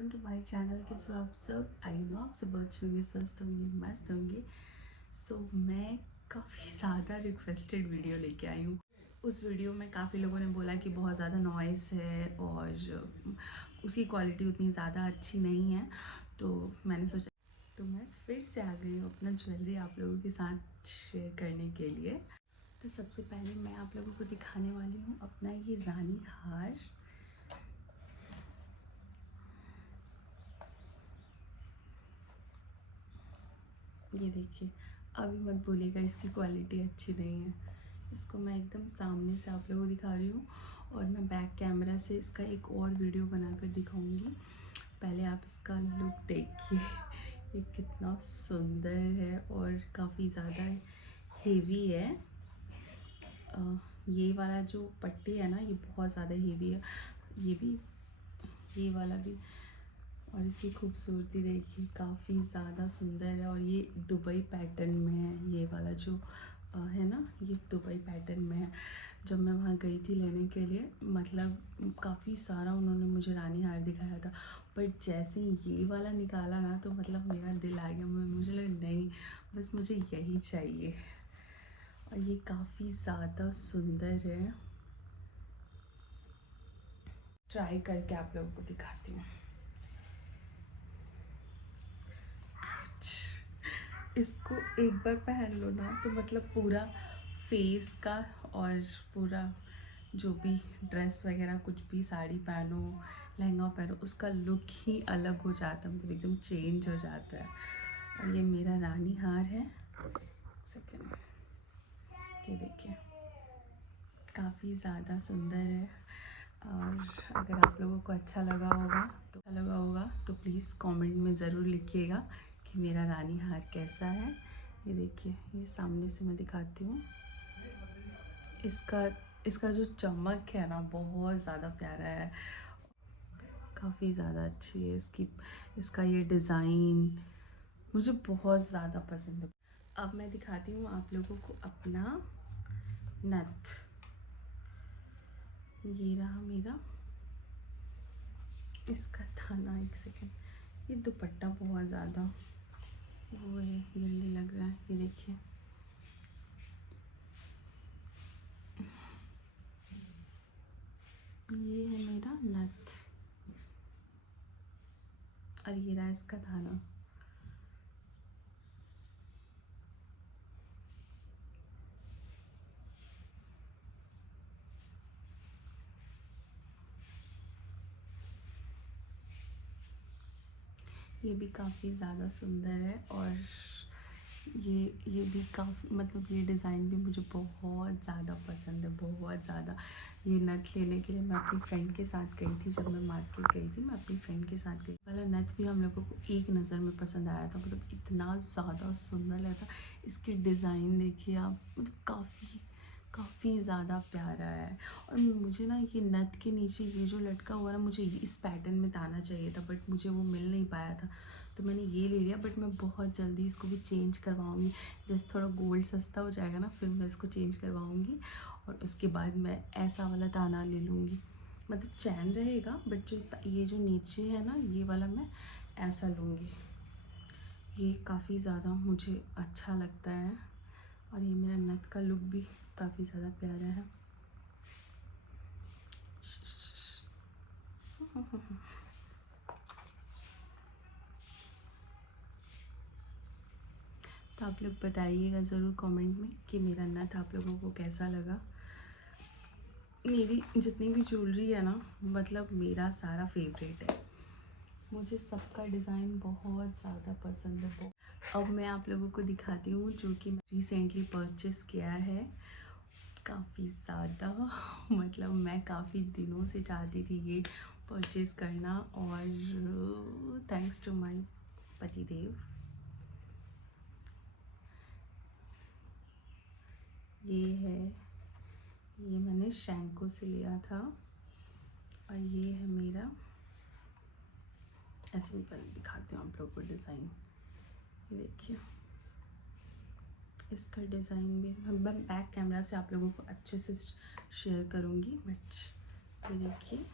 Welcome to my channel. कैसे आप सब? आई नो आप सब अच्छे होंगे, स्वस्थ होंगे, मस्त होंगे। सो मैं काफ़ी ज़्यादा रिक्वेस्टेड वीडियो लेके आई हूँ। उस वीडियो में काफ़ी लोगों ने बोला कि बहुत ज़्यादा नॉइस है और उसकी क्वालिटी उतनी ज़्यादा अच्छी नहीं है। तो मैंने सोचा तो मैं फिर से आ गई हूँ अपना ज्वेलरी आप लोगों के साथ शेयर करने के लिए। तो सबसे पहले मैं आप लोगों को दिखाने वाली हूँ अपना ये रानी हार। ये देखिए, अभी मत बोलिएगा इसकी क्वालिटी अच्छी नहीं है। इसको मैं एकदम सामने से आप लोगों को दिखा रही हूँ और मैं बैक कैमरा से इसका एक और वीडियो बनाकर दिखाऊंगी। पहले आप इसका लुक देखिए, ये कितना सुंदर है और काफ़ी ज़्यादा हेवी है। ये वाला जो पट्टी है ना, ये बहुत ज़्यादा हेवी है। ये भी, ये वाला भी। और इसकी खूबसूरती देखिए, काफ़ी ज़्यादा सुंदर है। और ये दुबई पैटर्न में है। ये वाला जो है ना, ये दुबई पैटर्न में है। जब मैं वहाँ गई थी लेने के लिए, मतलब काफ़ी सारा उन्होंने मुझे रानी हार दिखाया था, बट जैसे ही ये वाला निकाला ना, तो मतलब मेरा दिल आ गया। मुझे लगा नहीं, बस मुझे यही चाहिए। और ये काफ़ी ज़्यादा सुंदर है। ट्राई करके आप लोगों को दिखाती हूँ। इसको एक बार पहन लो ना, तो मतलब पूरा फेस का और पूरा जो भी ड्रेस वगैरह कुछ भी, साड़ी पहनो, लहंगा पहनो, उसका लुक ही अलग हो जाता है, मतलब एकदम चेंज हो जाता है। और ये मेरा रानी हार है। सेकेंड, ये देखिए, काफ़ी ज़्यादा सुंदर है। और अगर आप लोगों को अच्छा लगा होगा तो प्लीज़ कमेंट में ज़रूर लिखिएगा कि मेरा रानी हार कैसा है। ये देखिए, ये सामने से मैं दिखाती हूँ। इसका इसका जो चमक है ना, बहुत ज़्यादा प्यारा है, काफ़ी ज़्यादा अच्छी है इसका ये डिज़ाइन मुझे बहुत ज़्यादा पसंद है। अब मैं दिखाती हूँ आप लोगों को अपना नथ। ये रहा मेरा इसका थाना। एक सेकेंड, ये दुपट्टा बहुत ज़्यादा वो है, जल्दी लग रहा है। ये देखिए, ये है मेरा नथ और ये रहा इसका थाना। ये भी काफ़ी ज़्यादा सुंदर है। और ये भी काफ़ी, मतलब ये डिज़ाइन भी मुझे बहुत ज़्यादा पसंद है, बहुत ज़्यादा। ये नथ लेने के लिए मैं अपनी फ्रेंड के साथ गई थी। जब मैं मार्केट गई थी, मैं अपनी फ्रेंड के साथ गई। वाला नथ भी हम लोगों को एक नज़र में पसंद आया था, मतलब इतना ज़्यादा सुंदर लगा था। इसकी डिज़ाइन देखिए आप, मतलब काफ़ी ज़्यादा प्यारा है। और मुझे ना ये नथ के नीचे ये जो लटका हुआ ना, मुझे इस पैटर्न में ताना चाहिए था, बट मुझे वो मिल नहीं पाया था, तो मैंने ये ले लिया। बट मैं बहुत जल्दी इसको भी चेंज करवाऊँगी। जैसे थोड़ा गोल्ड सस्ता हो जाएगा ना, फिर मैं इसको चेंज करवाऊँगी और उसके बाद मैं ऐसा वाला ताना ले लूँगी। मतलब चैन रहेगा, बट जो ये जो नीचे है ना, ये वाला मैं ऐसा लूँगी। ये काफ़ी ज़्यादा मुझे अच्छा लगता है। और ये मेरा नथ का लुक भी काफ़ी ज़्यादा प्यारा है। तो आप लोग बताइएगा ज़रूर कमेंट में कि मेरा नथ आप लोगों को कैसा लगा। मेरी जितनी भी ज्वेलरी है ना, मतलब मेरा सारा फेवरेट है। मुझे सबका डिज़ाइन बहुत ज़्यादा पसंद है। अब मैं आप लोगों को दिखाती हूँ जो कि मैं रिसेंटली परचेज़ किया है। काफ़ी ज़्यादा मतलब मैं काफ़ी दिनों से चाहती थी ये परचेज़ करना, और थैंक्स टू माय पतिदेव। ये है, ये मैंने शैंको से लिया था। और ये है मेरा, ऐसे भी पहले दिखाती हूँ आप लोगों को डिज़ाइन। ये देखिए, इसका डिज़ाइन भी मैं बैक कैमरा से आप लोगों को अच्छे से शेयर करूँगी। बट ये देखिए,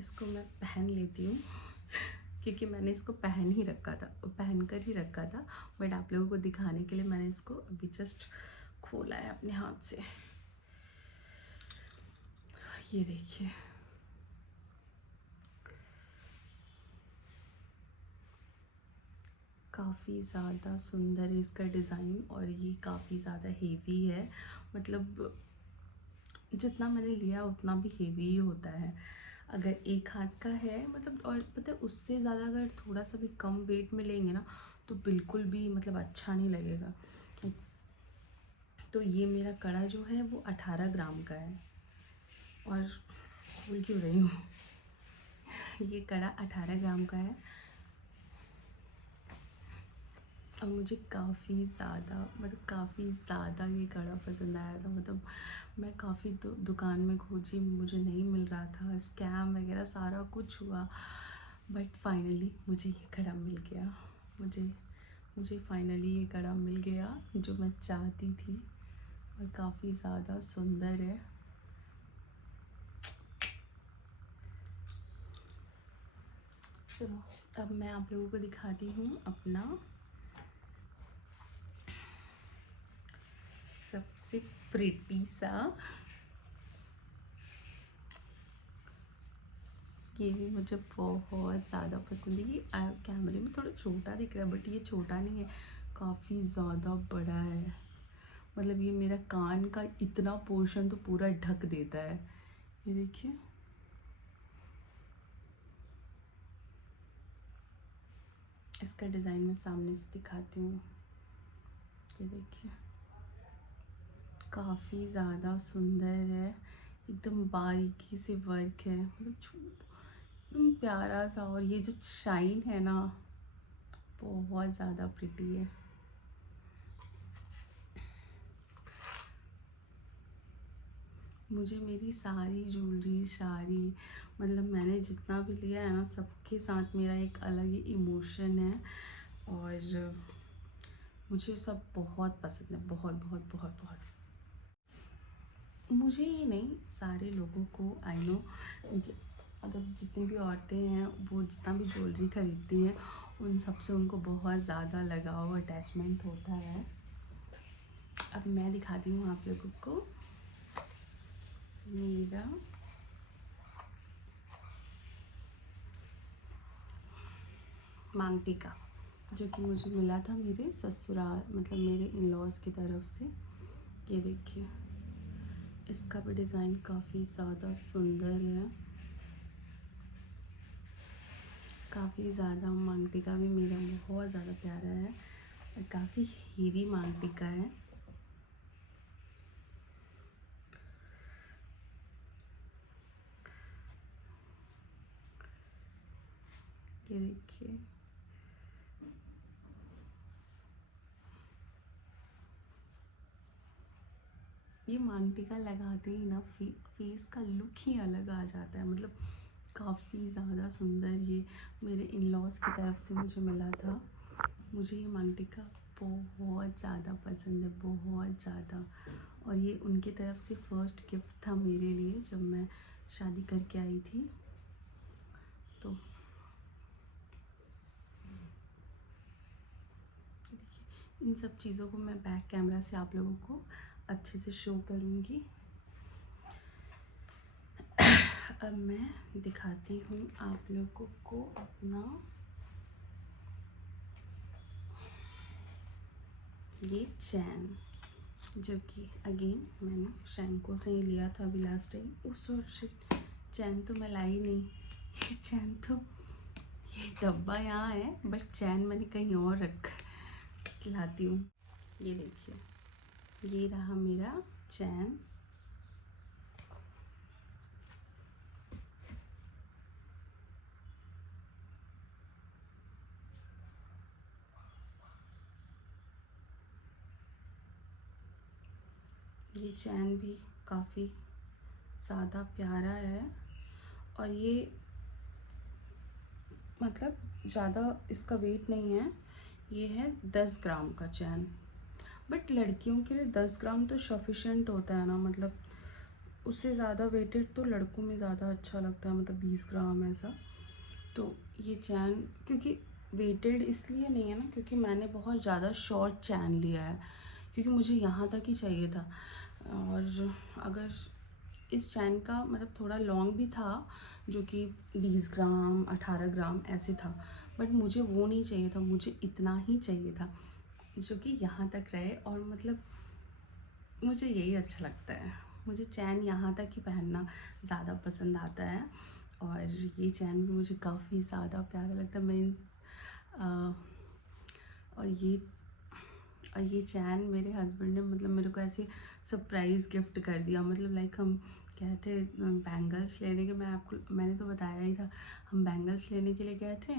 इसको मैं पहन लेती हूँ। क्योंकि मैंने इसको पहन ही रखा था, पहन कर ही रखा था, बट आप लोगों को दिखाने के लिए मैंने इसको अभी जस्ट खोला है अपने हाथ से। ये देखिए, काफ़ी ज़्यादा सुंदर है इसका डिज़ाइन, और ये काफ़ी ज़्यादा हेवी है। मतलब जितना मैंने लिया उतना भी हेवी ही होता है अगर एक हाथ का है, मतलब। और पता है उससे ज़्यादा अगर थोड़ा सा भी कम वेट में लेंगे ना तो बिल्कुल भी मतलब अच्छा नहीं लगेगा। तो ये मेरा कड़ा जो है वो 18 ग्राम का है, और भूल क्यों रही हूँ ये कड़ा 18 ग्राम का है। और मुझे काफ़ी ज़्यादा ये कड़ा पसंद आया था। मतलब मैं काफ़ी दुकान में खोजी, मुझे नहीं मिल रहा था, स्कैम वगैरह सारा कुछ हुआ, बट फाइनली मुझे ये कड़ा मिल गया। मुझे फाइनली ये कड़ा मिल गया जो मैं चाहती थी, और काफ़ी ज़्यादा सुंदर है। चलो अब मैं आप लोगों को दिखाती हूँ अपना सबसे प्रिटी सा, ये भी मुझे बहुत ज़्यादा पसंद है। ये कैमरे में थोड़ा छोटा दिख रहा है, बट ये छोटा नहीं है, काफ़ी ज़्यादा बड़ा है। मतलब ये मेरा कान का इतना पोर्शन तो पूरा ढक देता है। ये देखिए, इसका डिज़ाइन मैं सामने से दिखाती हूँ। ये देखिए, काफ़ी ज़्यादा सुंदर है, एकदम बारीकी से वर्क है, मतलब एकदम प्यारा सा। और ये जो शाइन है ना, बहुत ज़्यादा प्रिटी है। मुझे मेरी सारी ज्वेलरी, मतलब मैंने जितना भी लिया है ना, सबके साथ मेरा एक अलग ही इमोशन है, और मुझे सब बहुत पसंद है, बहुत बहुत बहुत बहुत। मुझे ही नहीं, सारे लोगों को, आई नो, मतलब जितनी भी औरतें हैं वो जितना भी ज्वेलरी खरीदती हैं उन सब से उनको बहुत ज़्यादा लगाव, अटैचमेंट होता है। अब मैं दिखाती हूँ आप लोगों को मेरा मांग टीका, जो कि मुझे मिला था मेरे ससुराल, मतलब मेरे इन लॉज़ की तरफ से। ये देखिए, इसका भी डिज़ाइन काफ़ी ज़्यादा सुंदर है, काफ़ी ज़्यादा। मांग टीका भी मेरा बहुत ज़्यादा प्यारा है, और काफ़ी हेवी मांग टीका है। ये देखिए, ये मांग टीका लगाते ही ना फेस का लुक ही अलग आ जाता है। मतलब काफ़ी ज़्यादा सुंदर, ये मेरे इन लॉज़ की तरफ से मुझे मिला था। मुझे ये मांग टीका बहुत ज़्यादा पसंद है, बहुत ज़्यादा। और ये उनकी तरफ से फर्स्ट गिफ्ट था मेरे लिए जब मैं शादी करके आई थी। तो देखिए, इन सब चीज़ों को मैं बैक कैमरा से आप लोगों को अच्छे से शो करूँगी। अब मैं दिखाती हूँ आप लोगों को अपना ये चैन, जो कि अगेन मैंने शैंको से ही लिया था अभी लास्ट टाइम। उस शिट, चैन तो मैं लाई नहीं ये चैन तो, ये डब्बा यहाँ है, बट चैन मैंने कहीं और रख लाती हूँ। ये देखिए, ये रहा मेरा चैन। ये चैन भी काफ़ी ज़्यादा प्यारा है, और ये मतलब ज़्यादा इसका वेट नहीं है। ये है 10 ग्राम का चैन, बट लड़कियों के लिए 10 ग्राम तो सफिशेंट होता है ना। मतलब उससे ज़्यादा वेटेड तो लड़कों में ज़्यादा अच्छा लगता है, मतलब 20 ग्राम ऐसा। तो ये चैन क्योंकि वेटेड इसलिए नहीं है ना, क्योंकि मैंने बहुत ज़्यादा शॉर्ट चैन लिया है, क्योंकि मुझे यहाँ तक ही चाहिए था। और अगर इस चैन का मतलब थोड़ा लॉन्ग भी था, जो कि 20 ग्राम 18 ग्राम ऐसे था, बट मुझे वो नहीं चाहिए था, मुझे इतना ही चाहिए था जो कि यहाँ तक रहे। और मतलब मुझे यही अच्छा लगता है, मुझे चैन यहाँ तक ही पहनना ज़्यादा पसंद आता है। और ये चैन भी मुझे काफ़ी ज़्यादा प्यारा लगता है। मैं और ये चैन मेरे हस्बैंड ने मतलब मेरे को ऐसे सरप्राइज़ गिफ्ट कर दिया। मतलब लाइक हम गए थे बैंगल्स लेने के, मैंने तो बताया ही था, हम बैंगल्स लेने के लिए गए थे।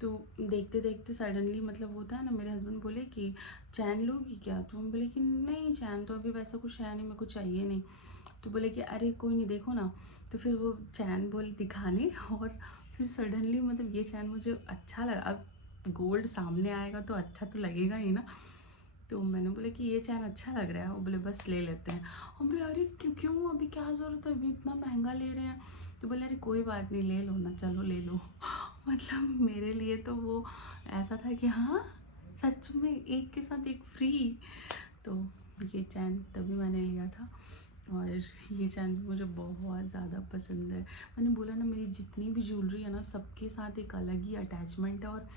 तो देखते देखते सडनली मतलब होता है ना, मेरे हस्बैंड बोले कि चैन लोगी क्या? तो हम बोले कि नहीं, चैन तो अभी वैसा कुछ है नहीं, मेरे को चाहिए नहीं। तो बोले कि अरे कोई नहीं, देखो ना। तो फिर वो चैन बोले दिखाने, और फिर सडनली मतलब ये चैन मुझे अच्छा लगा। अब गोल्ड सामने आएगा तो अच्छा तो लगेगा ही ना। तो मैंने बोला कि ये चैन अच्छा लग रहा है, वो बोले बस ले लेते हैं। हम बोले अरे क्यों क्यों अभी क्या ज़रूरत है, अभी इतना महंगा ले रहे हैं। तो बोले अरे कोई बात नहीं, ले लो ना, चलो ले लो। मतलब मेरे लिए तो वो ऐसा था कि हाँ सच में एक के साथ एक फ्री। तो ये चैन तभी मैंने लिया था। और ये चैन भी मुझे बहुत ज़्यादा पसंद है। मैंने बोला ना, मेरी जितनी भी ज्वेलरी है ना, सबके साथ एक अलग ही अटैचमेंट है। और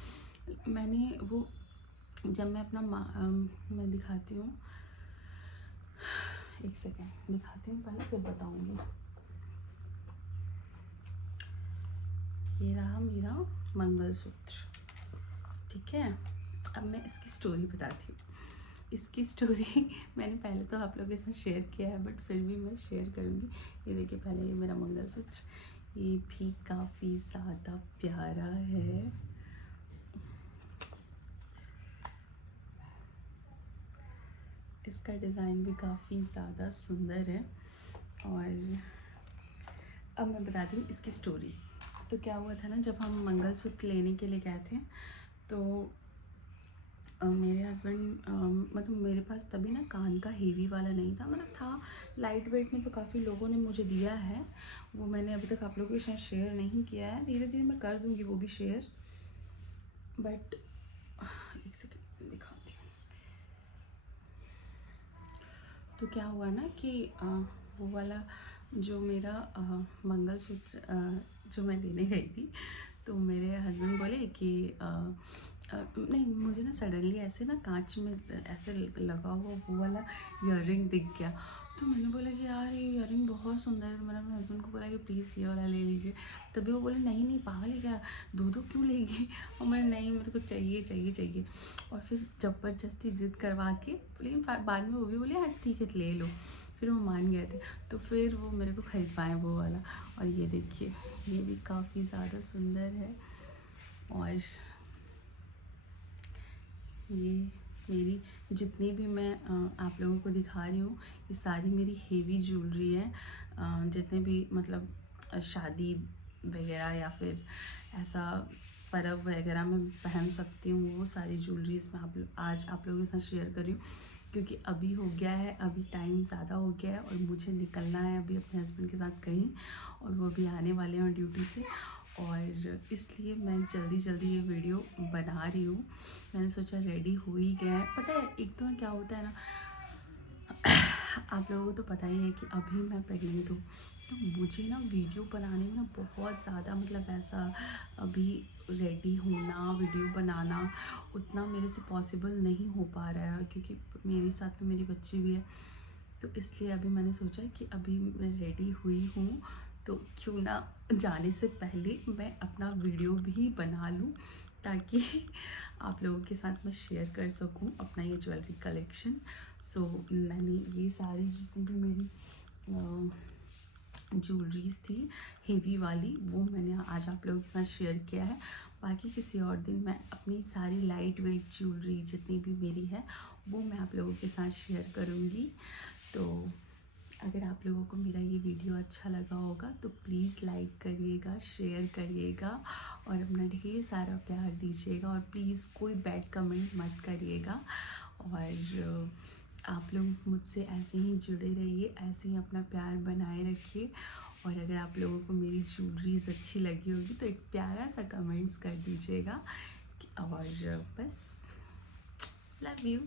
मैंने वो जब मैं अपना मैं दिखाती हूँ, एक सेकेंड दिखाती हूँ पहले, फिर बताऊँगी। ये रहा मेरा मंगलसूत्र, ठीक है। अब मैं इसकी स्टोरी बताती हूँ। इसकी स्टोरी मैंने पहले तो आप लोगों के साथ शेयर किया है, बट फिर भी मैं शेयर करूँगी। ये देखिए, पहले ये मेरा मंगलसूत्र, ये भी काफ़ी ज़्यादा प्यारा है। इसका डिज़ाइन भी काफ़ी ज़्यादा सुंदर है। और अब मैं बताती हूँ इसकी स्टोरी। तो क्या हुआ था ना, जब हम मंगलसूत्र लेने के लिए गए थे, तो मेरे हस्बैंड मतलब मेरे पास तभी ना कान का हेवी वाला नहीं था, मतलब था लाइट वेट में, तो काफ़ी लोगों ने मुझे दिया है। वो मैंने अभी तक आप लोगों के साथ शेयर नहीं किया है, धीरे धीरे मैं कर दूँगी वो भी शेयर। बट एक सेकेंड दिखाती हूँ। तो क्या हुआ ना कि वो वाला जो मेरा मंगलसूत्र जो मैं लेने गई थी, तो मेरे हस्बैंड बोले कि नहीं, मुझे ना सडनली ऐसे ना कांच में ऐसे लगा हुआ वो वाला ईयररिंग दिख गया। तो मैंने बोला कि यार ये ईयररिंग बहुत सुंदर है। तो मैंने अपने हस्बैंड को बोला कि प्लीज़ ये वाला ले लीजिए। तभी वो बोले नहीं नहीं, पागल है क्या, दो दो क्यों लेगी? और मैंने नहीं, मेरे को चाहिए चाहिए चाहिए। और फिर ज़बरदस्ती ज़िद करवा के, लेकिन बाद में वो भी बोले हाँ ठीक है ले लो। फिर वो मान गए थे, तो फिर वो मेरे को खरीद पाए वो वाला। और ये देखिए, ये भी काफ़ी ज़्यादा सुंदर है। और ये मेरी जितनी भी मैं आप लोगों को दिखा रही हूँ, ये सारी मेरी हेवी ज्वेलरी है। जितने भी मतलब शादी वगैरह या फिर ऐसा पर्व वगैरह में पहन सकती हूँ, वो सारी ज्वेलरीज मैं आज आप लोगों के साथ शेयर कर रही हूँ। क्योंकि अभी हो गया है, अभी टाइम ज़्यादा हो गया है और मुझे निकलना है अभी अपने हस्बैंड के साथ कहीं, और वो अभी आने वाले हैं ड्यूटी से। और इसलिए मैं जल्दी जल्दी ये वीडियो बना रही हूँ। मैंने सोचा रेडी हो ही गया है। पता है एक तो क्या होता है ना, आप लोगों को तो पता ही है कि अभी मैं प्रेग्नेंट हूँ, तो मुझे ना वीडियो बनाने में ना बहुत ज़्यादा मतलब ऐसा अभी रेडी होना, वीडियो बनाना उतना मेरे से पॉसिबल नहीं हो पा रहा है, क्योंकि मेरे साथ तो मेरी बच्ची भी है। तो इसलिए अभी मैंने सोचा कि अभी मैं रेडी हुई हूँ, तो क्यों ना जाने से पहले मैं अपना वीडियो भी बना लूँ, ताकि आप लोगों के साथ मैं शेयर कर सकूँ अपना ये ज्वेलरी कलेक्शन। सो मैंने ये सारी जितनी भी मेरी ज्वेलरीज थी हेवी वाली, वो मैंने आज आप लोगों के साथ शेयर किया है। बाकी किसी और दिन मैं अपनी सारी लाइट वेट ज्वेलरी जितनी भी मेरी है वो मैं आप लोगों के साथ शेयर करूँगी। तो अगर आप लोगों को मेरा ये वीडियो अच्छा लगा होगा तो प्लीज़ लाइक करिएगा, शेयर करिएगा और अपना ढेर सारा प्यार दीजिएगा। और प्लीज़ कोई बैड कमेंट मत करिएगा। और आप लोग मुझसे ऐसे ही जुड़े रहिए, ऐसे ही अपना प्यार बनाए रखिए। और अगर आप लोगों को मेरी ज्वेलरीज अच्छी लगी होगी तो एक प्यारा सा कमेंट्स कर दीजिएगा। और बस लव यू।